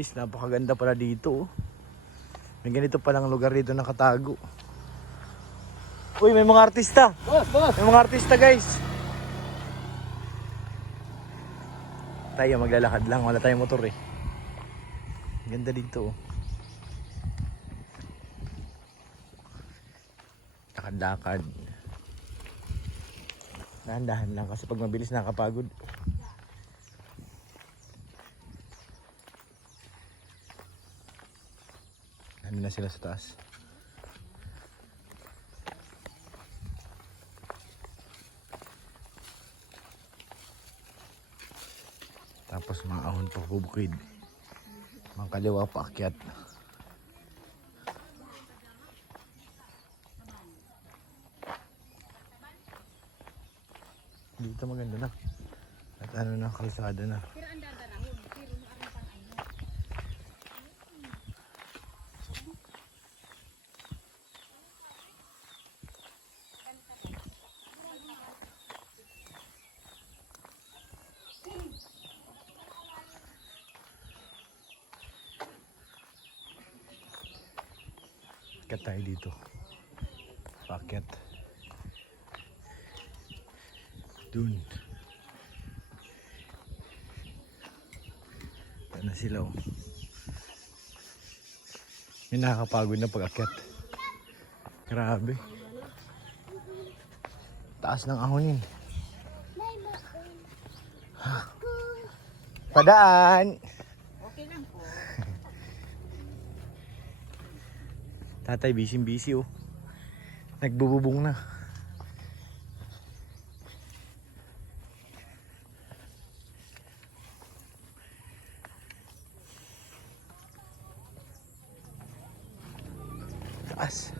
guys, napakaganda pala dito. May ganito palang lugar dito nakatago. Uy, may mga artista. Boss! May mga artista guys. Tayo maglalakad lang, wala tayong motor eh. Ganda dito. Lakad-lakad. Dahan-dahan lang kasi pag mabilis nakakapagod. Ano na sila sa taas. Tapos mga ahon pa bubukid. Mga kaliwa pa akyat. Dito maganda na. At ano na, kalsada na. Akyat tayo dito. Paakyat. Dun. Yan na sila oh. May nakakapagod na pag-akyat. Grabe. Taas ng ahonin. Padaan! Okay lang po. Tatay, busy oh. Nagbububong na. Taas.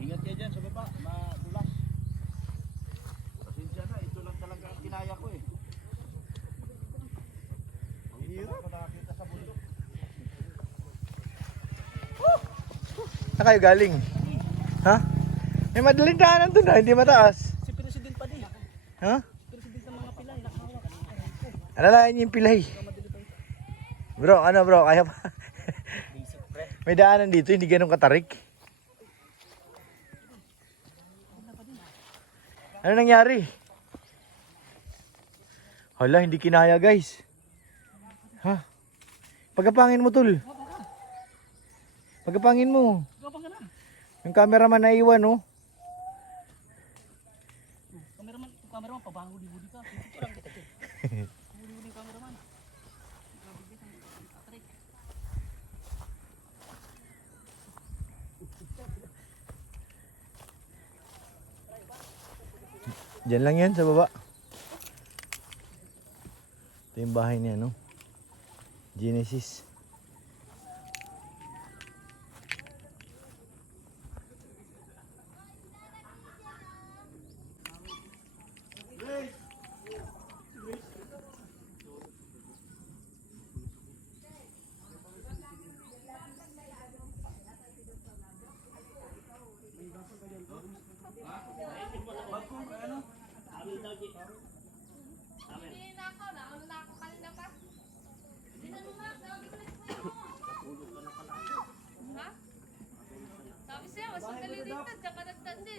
Ingat kayo dyan sa baba, madulas. Pasensya na, ito lang talaga ang kinaya ko eh. Ang hirap ko nakakita sa bundok. Saan kayo galing? Ha? May madaling daanan doon na, hindi mataas. Si President pa din. Ha? President ng mga pilay, nakahawak. Alalayan niyo yung pilay. Bro, ano bro, kaya pa? May daanan dito, hindi ganun katarik. Ano nangyari? Hala, hindi kinaya guys. Ha? Pagkapangin mo tol. Pagkapangin mo. Yung cameraman na iwan oh. Cameraman, pabahuli-huli ka. Ito lang kita. Huli-huli yung cameraman. Diyan lang yan sa baba. Ito yung bahay niya no. Genesis.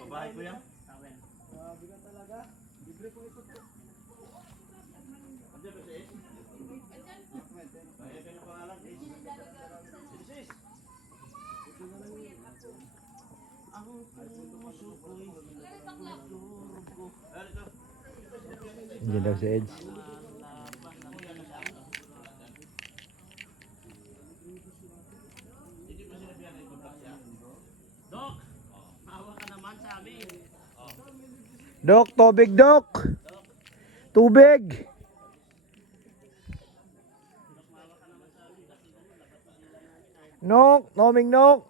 Babae ko yan? Bigat talaga. Libre po ito po. Andiyan ba si Ace? Bahay ka na pangalan, Ace. Sis! Ang puso ko'y turog ko. Ano ito? Diyan daw sa edge. Dok! Maawa ka naman sa amin. Dok, tubig dok. Tubig. Nok, noming nok.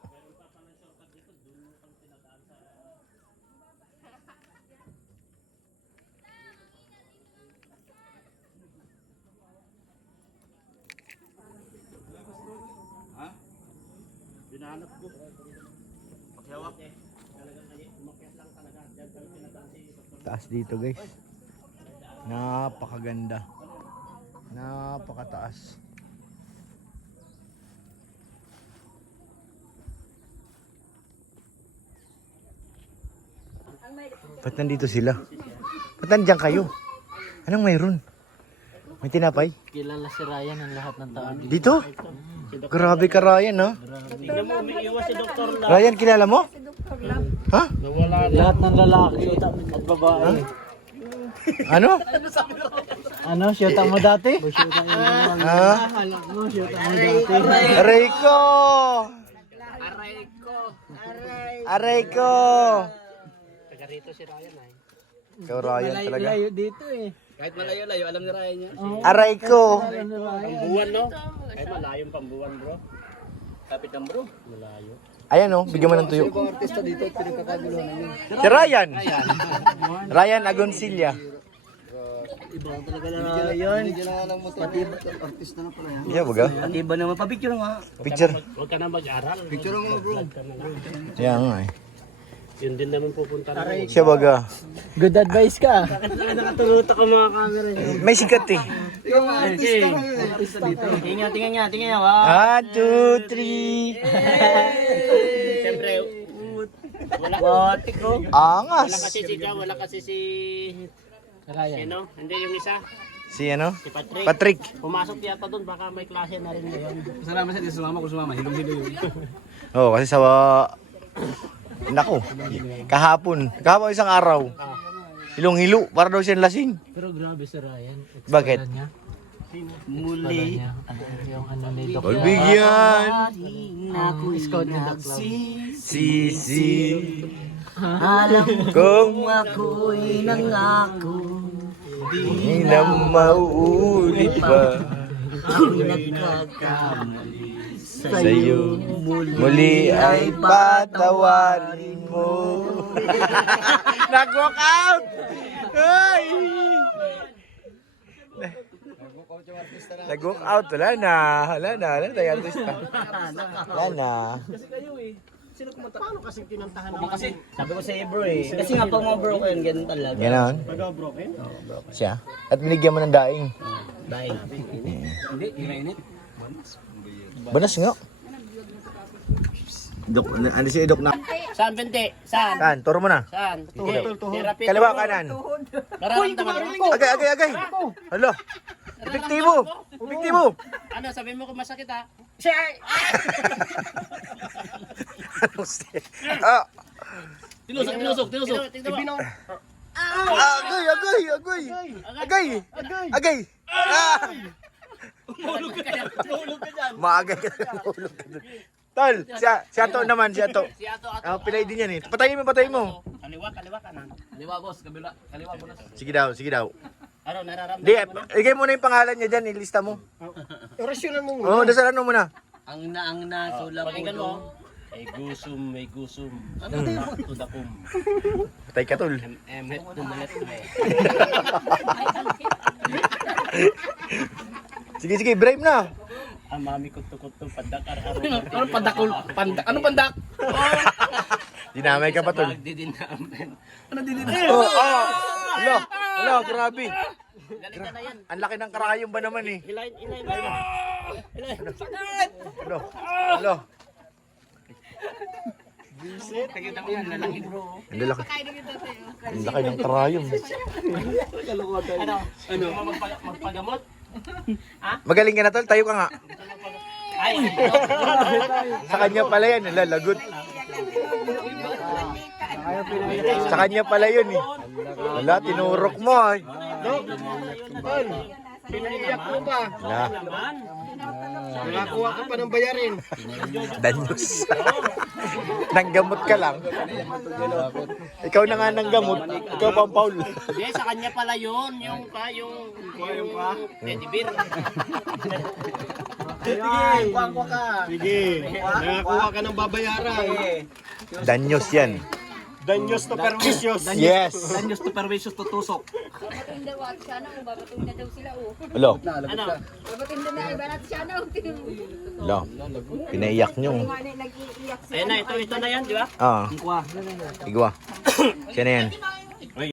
hinahanap ko. Paghawak. Taas dito guys. Napakaganda. Napakataas. Ba't nandito sila? Ba't nandiyan kayo? Anong mayroon? May tinapay? Kilala si Ryan ang lahat ng tao. Dito? Grabe ka Ryan ha? Tingnan mo, umiiwas si Dr. Love. Ryan kilala mo? Ha? Nawala lahat ng lalaki at babae. Ano? Ano, syota mo dati? Ha? Aray ko! Aray ko! Taga rito si Ryan ay. Ikaw Ryan talaga. Layo dito eh. Kahit malayo-layo, alam ni Ryan yan. Aray ko! Pambuwan no? Ay malayong pambuwan bro. Kapit ng bro. Malayo. Ayan o, bigyan mo ng tuyo. Artista dito at pinagkakagulo namin. Si Ryan! Ryan Agoncilla. Iba talaga na yun. Binigyan na nga ng motor. Artista na pala yan. Yeah, baga. Iba naman. Pa-picture nga. Picture. Huwag ka na mag-aral. Picture mo bro. Yeah nga eh. Yun din naman pupunta na. Siya baga. Good advice ka. Nakatuluta ka mga camera niyo. May sikat eh. Yung artista na yun. Artista dito. Tingnan niya. Wow. 1, 2, 3. Siyempre, wala. Watik ko. Angas. Wala kasi si Jao, wala kasi si... Ryan. Sino? Hindi yung isa. Si ano? Si Patrick. Patrick. Pumasok yata doon, baka may klase na rin ngayon. Salamat sa sumama kung sumama. Hilong-hilo yun. Oo, kasi sa... Nako. Kahapon isang araw. Hilong-hilo. Para daw siyang lasing. Pero grabe si Ryan. Bakit? Muli. Yung ano ni Dr. Pagbigyan. Ang scout ni Dr. Sisi. Alam Kung ako'y nangako. di na mauulit pa. Ang nagkakamali Sa'yo muli ay patawarin mo. Nag-walk out! Ay! Nag-walk out. Wala na tayo artista. Wala na. Kasi kayo eh. Sino kumanta? Paano kasi kinantahan mo? Kasi sabi ko sa iyo bro eh. Kasi nga pag mga broken, ganun talaga. Ganon. Pag broken? Siya. At binigyan mo ng daing. Dahil. Hindi, inainit. Banas nga. Dok, ano si Dok na? Saan, Bente? Saan? Saan? Turo mo na. Saan? Therapy. Kaliwa, kanan. Nararamdaman mo? Agay. Hala. Epektibo. Ano, sabi mo kung masakit ha? Anong step? Ah. Tinusok. Agay. Ah. Mahulog ka dyan. Maagay ka na mahulog ka dun. Tol, siya to naman, siya to. Si Ato. Ah, pilay din yan eh. Patayin mo. Kaliwa kanan. Kaliwa boss, kabila. Kaliwa boss. Sige daw. Ano, nararamdaman Di, mo na? igay mo na yung pangalan niya dyan, ilista mo. Orasyonan mo. Oo, dasalan mo muna. Ang sula po mo. May gusum. Tudakum. Patay ka, tol. Emet tumalet may. Sige, brave na. Ang mami kuto-kuto pandak ar-aro. Ano pandakul? Ano pandak? Dinamay ka pa, tol. Didinamen. Hala, grabe. Galing ka na yan. Ang laki ng karayom ba naman eh. Ilain. Hala. Bisit. Nakita mo yan, lalaki bro. Ang laki. Ang laki ng karayom. Ano? Magpagamot? Magaling ka na, tol. Tayo ka nga. Ay. Sa kanya pala yan, lalagot. Sa kanya pala yun eh. Wala, tinurok mo ay. Pinaiyak mo pa. Wala, Nakakuha ka pa ng bayarin. danyos. Nanggamot ka lang. Ikaw na nga nanggamot. Ikaw pa ang Paul. Hindi, sa kanya pala yun. Yung teddy bear. Sige, kuha ka. Sige, nakakuha ka ng babayaran. Danyos yan. Danyos to permisyos. Yes. Danyos to pervisos tutusok. Babatin daw at siya na, babatin na daw sila Hello. Babatin na iba natin siya na. Hello. Pinaiyak nyo. Nag-iiyak Ayun na, ito na yan, di ba? Oo. Ang kuha. Igwa. Siya na yan.